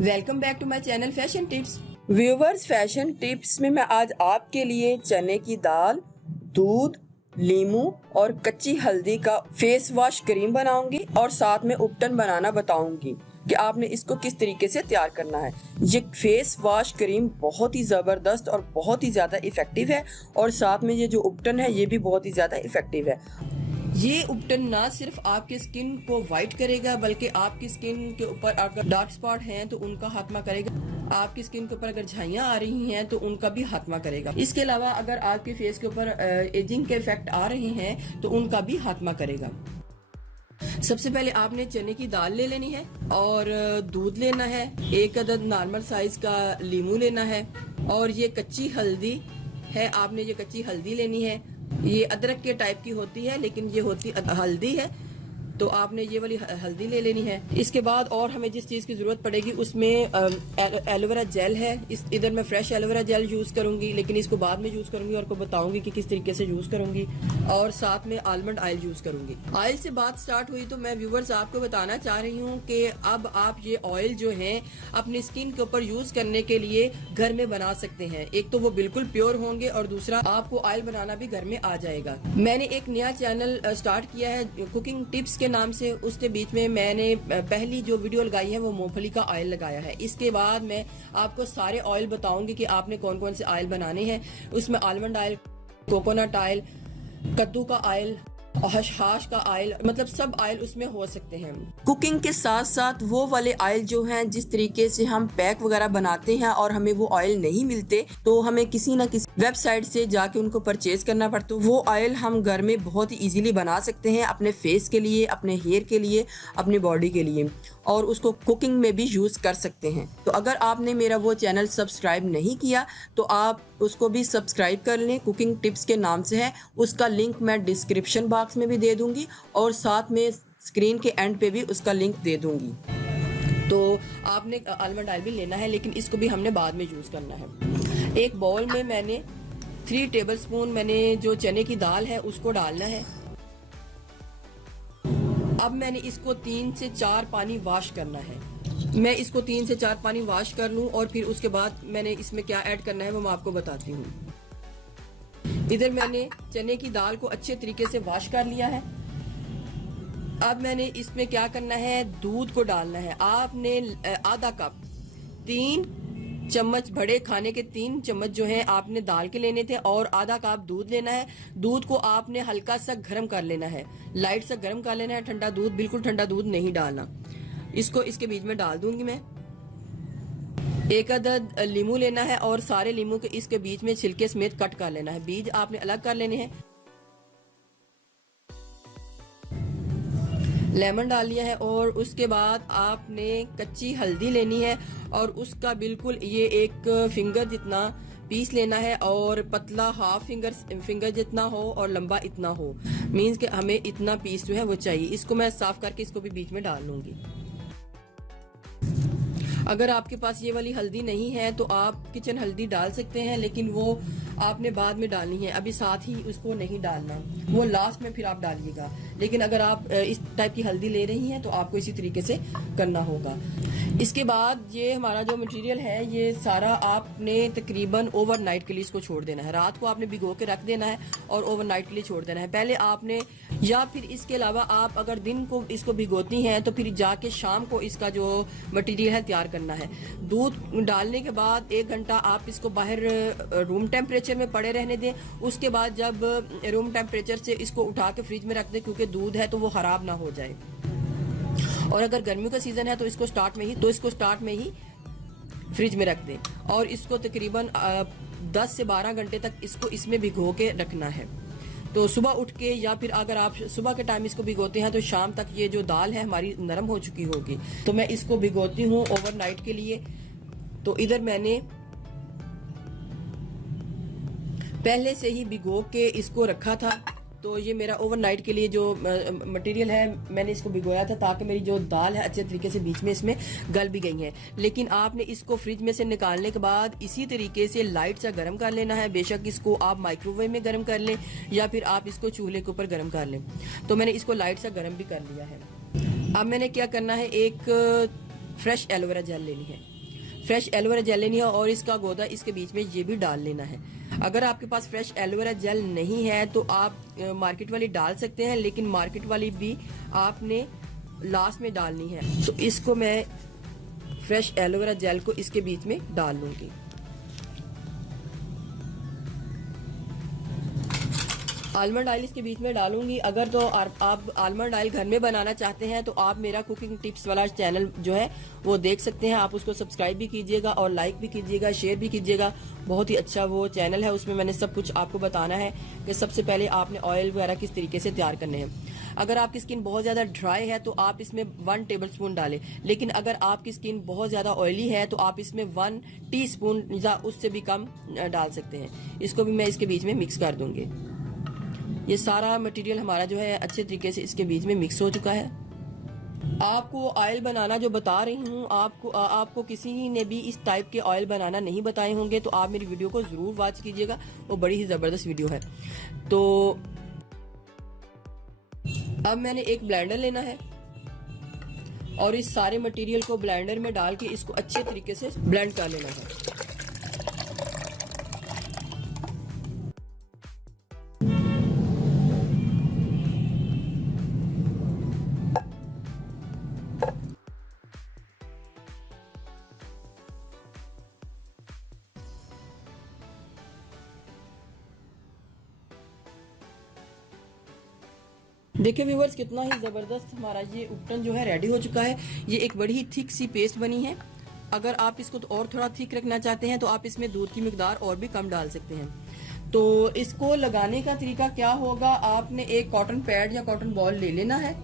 Welcome back to my channel fashion tips. Viewers, fashion tips में मैं आज आपके लिए चने की दाल, दूध, लीमू और कच्ची हल्दी का फेस वॉश क्रीम बनाऊंगी और साथ में उपटन बनाना बताऊंगी कि आपने इसको किस तरीके से तैयार करना है। ये फेस वॉश क्रीम बहुत ही ज़बरदस्त और बहुत ही ज़्यादा इफ़ेक्टिव है और साथ में ये जो उपटन है ये भी बहुत ही ज़्यादा इफ़ेक्टिव है। ये उपटन ना सिर्फ आपके स्किन को वाइट करेगा बल्कि आपकी स्किन के ऊपर अगर डार्क स्पॉट हैं तो उनका खात्मा करेगा। आपकी स्किन के ऊपर अगर झाइयाँ आ रही हैं तो उनका भी खात्मा करेगा। इसके अलावा अगर आपके फेस के ऊपर एजिंग के इफेक्ट आ रहे हैं तो उनका भी खात्मा करेगा। सबसे पहले आपने चने की दाल ले लेनी है और दूध लेना है, एक अदद नॉर्मल साइज का लीमू लेना है और ये कच्ची हल्दी है, आपने ये कच्ची हल्दी लेनी है। ये अदरक के टाइप की होती है लेकिन ये होती हल्दी है, तो आपने ये वाली हल्दी ले लेनी है। इसके बाद और हमें जिस चीज़ की ज़रूरत पड़ेगी उसमें एलोवेरा जेल है। इधर मैं फ्रेश एलोवेरा जेल यूज़ करूंगी लेकिन इसको बाद में यूज़ करूंगी और आपको बताऊंगी कि किस तरीके से यूज़ करूंगी। और साथ में आलमंड ऑयल यूज़ करूंगी। ऑयल से बात स्टार्ट हुई तो मैं व्यूवर्स आपको बताना चाह रही हूँ कि अब आप ये ऑयल जो है अपनी स्किन के ऊपर यूज़ करने के लिए घर में बना सकते हैं। एक तो वो बिल्कुल प्योर होंगे और दूसरा आपको ऑयल बनाना भी घर में आ जाएगा। मैंने एक नया चैनल स्टार्ट किया है कुकिंग टिप्स के नाम से। उसके बीच में मैंने पहली जो वीडियो लगाई है वो मूंगफली का ऑयल लगाया है। इसके बाद मैं आपको सारे ऑयल बताऊंगी कि आपने कौन कौन से ऑयल बनाने हैं। उसमें आलमंड ऑयल, कोकोनट ऑयल, कद्दू का ऑयल, हशहाश का ऑयल, मतलब सब ऑयल उसमें हो सकते हैं। कुकिंग के साथ साथ वो वाले ऑयल जो हैं जिस तरीके से हम पैक वगैरह बनाते हैं और हमें वो ऑयल नहीं मिलते तो हमें किसी ना किसी वेबसाइट से जाके उनको परचेज करना पड़ता है। वो ऑयल हम घर में बहुत ही इजीली बना सकते हैं अपने फेस के लिए, अपने हेयर के लिए, अपनी बॉडी के लिए, और उसको कुकिंग में भी यूज़ कर सकते हैं। तो अगर आपने मेरा वो चैनल सब्सक्राइब नहीं किया तो आप उसको भी सब्सक्राइब कर लें। कुकिंग टिप्स के नाम से है, उसका लिंक मैं डिस्क्रिप्शन बॉक्स में भी दे दूंगी और साथ में स्क्रीन के एंड पे भी उसका लिंक दे दूंगी। तो आपने आलमंड ऑयल भी लेना है लेकिन इसको भी हमने बाद में यूज़ करना है। एक बाउल में मैंने 3 टेबलस्पून मैंने जो चने की दाल है उसको डालना है। अब मैंने इसको 3 से 4 पानी वॉश करना है। मैं इसको 3 से 4 पानी वॉश कर लूं और फिर उसके बाद मैंने इसमें क्या ऐड करना है वो मैं आपको बताती हूँ। इधर मैंने चने की दाल को अच्छे तरीके से वॉश कर लिया है। अब मैंने इसमें क्या करना है, दूध को डालना है। आपने आधा कप, 3 चम्मच, बड़े खाने के 3 चम्मच जो हैं आपने दाल के लेने थे और आधा कप दूध लेना है। दूध को आपने हल्का सा गर्म कर लेना है, लाइट सा गर्म कर लेना है। ठंडा दूध, बिल्कुल ठंडा दूध नहीं डालना। इसको इसके बीच में डाल दूंगी मैं। एक अदद लीमू लेना है और सारे लीमू के इसके बीच में छिलके समेत कट कर लेना है। बीज आपने अलग कर लेने हैं। लेमन डाल लिया है और उसके बाद आपने कच्ची हल्दी लेनी है और उसका बिल्कुल ये 1 फिंगर जितना पीस लेना है और पतला हाफ फिंगर जितना हो और लंबा इतना हो। मीन्स कि हमें इतना पीस जो है वो चाहिए। इसको मैं साफ करके इसको भी बीच में डाल लूंगी। अगर आपके पास ये वाली हल्दी नहीं है तो आप किचन हल्दी डाल सकते हैं लेकिन वो आपने बाद में डालनी है, अभी साथ ही उसको नहीं डालना, वो लास्ट में फिर आप डालिएगा। लेकिन अगर आप इस टाइप की हल्दी ले रही हैं तो आपको इसी तरीके से करना होगा। इसके बाद ये हमारा जो मटेरियल है ये सारा आपने तकरीबन ओवरनाइट के लिए इसको छोड़ देना है। रात को आपने भिगो के रख देना है और ओवरनाइट के लिए छोड़ देना है। पहले आपने, या फिर इसके अलावा आप अगर दिन को इसको भिगोती हैं तो फिर जाके शाम को इसका जो मटेरियल है तैयार करना है। दूध डालने के बाद 1 घंटा आप इसको बाहर रूम टेम्परेचर में पड़े रहने दें। उसके बाद जब रूम टेम्परेचर से इसको उठा के फ्रिज में रख दें, क्योंकि दूध है तो वो खराब ना हो जाए। और अगर गर्मियों का सीजन है तो इसको स्टार्ट में ही फ्रिज में रख दें और इसको तकरीबन 10 से 12 घंटे तक इसको इसमें भिगो के रखना है। तो सुबह उठ के, या फिर अगर आप सुबह के टाइम इसको भिगोते हैं तो शाम तक ये जो दाल है हमारी नरम हो चुकी होगी। तो मैं इसको भिगोती हूँ ओवरनाइट के लिए। तो इधर मैंने पहले से ही भिगो के इसको रखा था। तो ये मेरा ओवरनाइट के लिए जो मटेरियल है मैंने इसको भिगोया था ताकि मेरी जो दाल है अच्छे तरीके से बीच में इसमें गल भी गई है। लेकिन आपने इसको फ्रिज में से निकालने के बाद इसी तरीके से लाइट सा गर्म कर लेना है। बेशक इसको आप माइक्रोवेव में गर्म कर लें या फिर आप इसको चूल्हे के ऊपर गर्म कर लें। तो मैंने इसको लाइट सा गर्म भी कर लिया है। अब मैंने क्या करना है, एक फ्रेश एलोवेरा जेल लेनी है। फ्रेश एलोवेरा जेल लेनी है और इसका गोदा इसके बीच में ये भी डाल लेना है। अगर आपके पास फ्रेश एलोवेरा जेल नहीं है तो आप मार्केट वाली डाल सकते हैं, लेकिन मार्केट वाली भी आपने लास्ट में डालनी है। तो इसको मैं फ्रेश एलोवेरा जेल को इसके बीच में डाल लूंगी। आलमंड ऑयल इसके बीच में डालूंगी। अगर तो आप आलमंड ऑयल घर में बनाना चाहते हैं तो आप मेरा कुकिंग टिप्स वाला चैनल जो है वो देख सकते हैं। आप उसको सब्सक्राइब भी कीजिएगा और लाइक भी कीजिएगा, शेयर भी कीजिएगा। बहुत ही अच्छा वो चैनल है, उसमें मैंने सब कुछ आपको बताना है कि सबसे पहले आपने ऑयल वगैरह किस तरीके से तैयार करने हैं। अगर आपकी स्किन बहुत ज़्यादा ड्राई है तो आप इसमें 1 टेबलस्पून डालें, लेकिन अगर आपकी स्किन बहुत ज़्यादा ऑयली है तो आप इसमें 1 टीस्पून या उससे भी कम डाल सकते हैं। इसको भी मैं इसके बीच में मिक्स कर दूंगी। ये सारा मटेरियल हमारा जो है अच्छे तरीके से इसके बीच में मिक्स हो चुका है। आपको ऑयल बनाना जो बता रही हूँ, आपको किसी ने भी इस टाइप के ऑयल बनाना नहीं बताए होंगे, तो आप मेरी वीडियो को ज़रूर वॉच कीजिएगा, वो बड़ी ही ज़बरदस्त वीडियो है। तो अब मैंने एक ब्लेंडर लेना है और इस सारे मटेरियल को ब्लेंडर में डाल के इसको अच्छे तरीके से ब्लेंड कर लेना है। देखिए व्यूवर्स, कितना ही ज़बरदस्त हमारा ये उपटन जो है रेडी हो चुका है। ये एक बड़ी ही थिक सी पेस्ट बनी है। अगर आप इसको तो और थोड़ा थिक रखना चाहते हैं तो आप इसमें दूध की मिकदार और भी कम डाल सकते हैं। तो इसको लगाने का तरीका क्या होगा, आपने एक कॉटन पैड या कॉटन बॉल ले लेना है।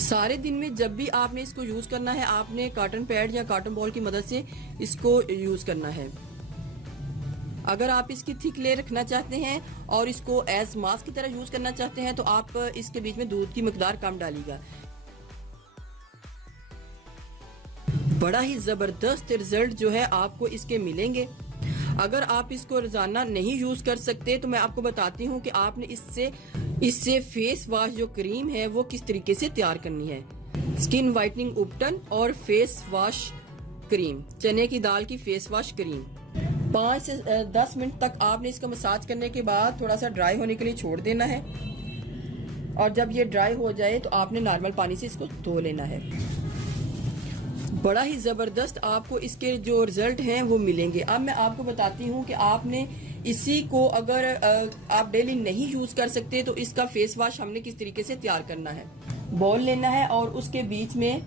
सारे दिन में जब भी आपने इसको यूज़ करना है, आपने कॉटन पैड या कॉटन बॉल की मदद से इसको यूज़ करना है। अगर आप इसकी थिक लेयर रखना चाहते हैं और इसको एज मास्क की तरह यूज करना चाहते हैं तो आप इसके बीच में दूध की मिकदार कम डालिएगा। बड़ा ही जबरदस्त रिजल्ट जो है आपको इसके मिलेंगे। अगर आप इसको रोजाना नहीं यूज कर सकते तो मैं आपको बताती हूँ कि आपने इससे फेस वॉश जो क्रीम है वो किस तरीके से तैयार करनी है। स्किन वाइटनिंग उपटन और फेस वॉश क्रीम, चने की दाल की फेस वॉश क्रीम। 5 से 10 मिनट तक आपने इसको मसाज करने के बाद थोड़ा सा ड्राई होने के लिए छोड़ देना है और जब ये ड्राई हो जाए तो आपने नॉर्मल पानी से इसको धो लेना है। बड़ा ही ज़बरदस्त आपको इसके जो रिजल्ट हैं वो मिलेंगे। अब मैं आपको बताती हूँ कि आपने इसी को अगर आप डेली नहीं यूज़ कर सकते तो इसका फेस वॉश हमने किस तरीके से तैयार करना है। बॉल लेना है और उसके बीच में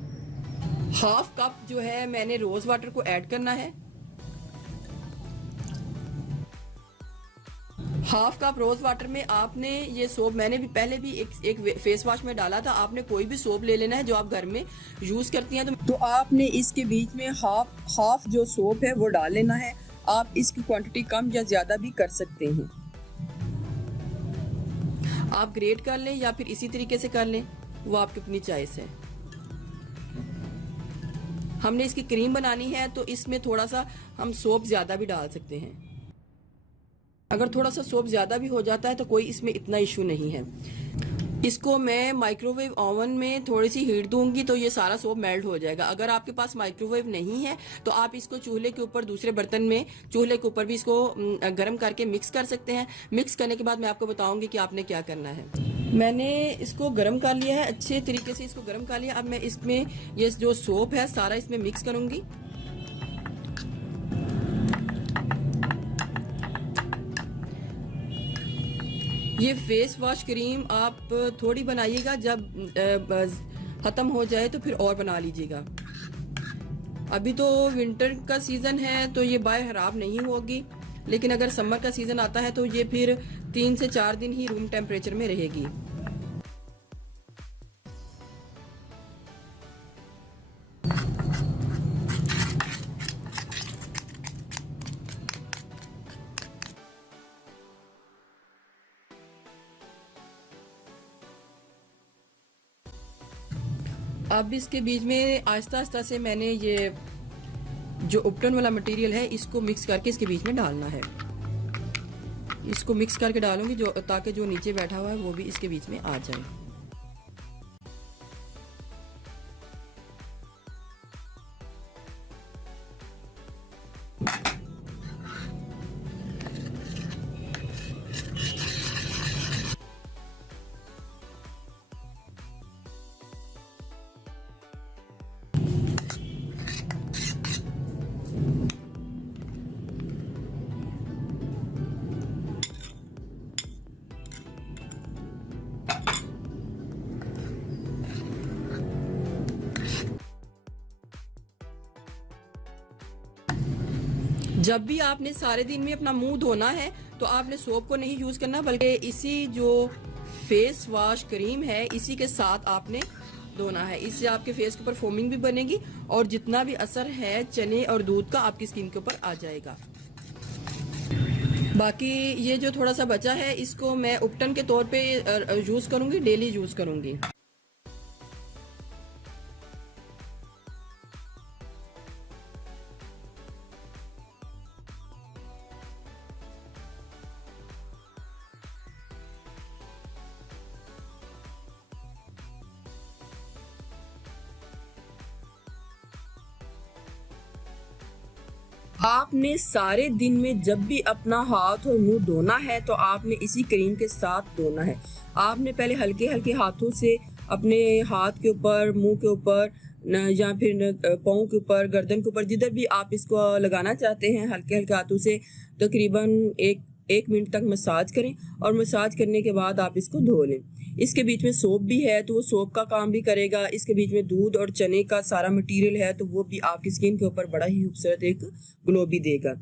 1/2 कप जो है मैंने रोज़ वाटर को ऐड करना है। 1/2 कप रोज वाटर में आपने ये सोप, मैंने भी पहले भी एक फेस वॉश में डाला था, आपने कोई भी सोप ले लेना है जो आप घर में यूज करती हैं। तो आपने इसके बीच में हाफ जो सोप है वो डाल लेना है। आप इसकी क्वांटिटी कम या ज्यादा भी कर सकते हैं। आप ग्रेट कर लें या फिर इसी तरीके से कर लें, वो आपकी अपनी चॉइस है। हमने इसकी क्रीम बनानी है तो इसमें थोड़ा सा हम सोप ज्यादा भी डाल सकते हैं। अगर थोड़ा सा सोप ज्यादा भी हो जाता है तो कोई इसमें इतना इशू नहीं है। इसको मैं माइक्रोवेव ओवन में थोड़ी सी हीट दूंगी तो ये सारा सोप मेल्ट हो जाएगा। अगर आपके पास माइक्रोवेव नहीं है तो आप इसको चूल्हे के ऊपर दूसरे बर्तन में चूल्हे के ऊपर भी इसको गर्म करके मिक्स कर सकते हैं। मिक्स करने के बाद मैं आपको बताऊंगी कि आपने क्या करना है। मैंने इसको गर्म कर लिया है, अच्छे तरीके से इसको गर्म कर लिया। अब मैं इसमें ये जो सोप है सारा इसमें मिक्स करूंगी। ये फेस वॉश क्रीम आप थोड़ी बनाइएगा, जब खत्म हो जाए तो फिर और बना लीजिएगा। अभी तो विंटर का सीजन है तो ये बाय खराब नहीं होगी, लेकिन अगर समर का सीजन आता है तो ये फिर 3 से 4 दिन ही रूम टेम्परेचर में रहेगी। अब इसके बीच में आहिस्ता आहिस्ता से मैंने ये जो उपटन वाला मटेरियल है इसको मिक्स करके इसके बीच में डालना है। इसको मिक्स करके डालूंगी जो ताकि जो नीचे बैठा हुआ है वो भी इसके बीच में आ जाए। जब भी आपने सारे दिन में अपना मुंह धोना है तो आपने सोप को नहीं यूज करना, बल्कि इसी जो फेस वॉश क्रीम है इसी के साथ आपने धोना है। इससे आपके फेस के ऊपर फोमिंग भी बनेगी और जितना भी असर है चने और दूध का आपकी स्किन के ऊपर आ जाएगा। बाकी ये जो थोड़ा सा बचा है इसको मैं उपटन के तौर पे यूज करूंगी, डेली यूज करूंगी। आपने सारे दिन में जब भी अपना हाथ और मुंह धोना है तो आपने इसी क्रीम के साथ धोना है। आपने पहले हल्के हल्के हाथों से अपने हाथ के ऊपर, मुंह के ऊपर या फिर पाँव के ऊपर, गर्दन के ऊपर, जिधर भी आप इसको लगाना चाहते हैं हल्के हल्के हाथों से तकरीबन एक मिनट तक मसाज करें और मसाज करने के बाद आप इसको धो लें। इसके बीच में सोप भी है तो वो सोप का काम भी करेगा। इसके बीच में दूध और चने का सारा मटेरियल है तो वो भी आपकी स्किन के ऊपर बड़ा ही खूबसूरत एक ग्लो भी देगा।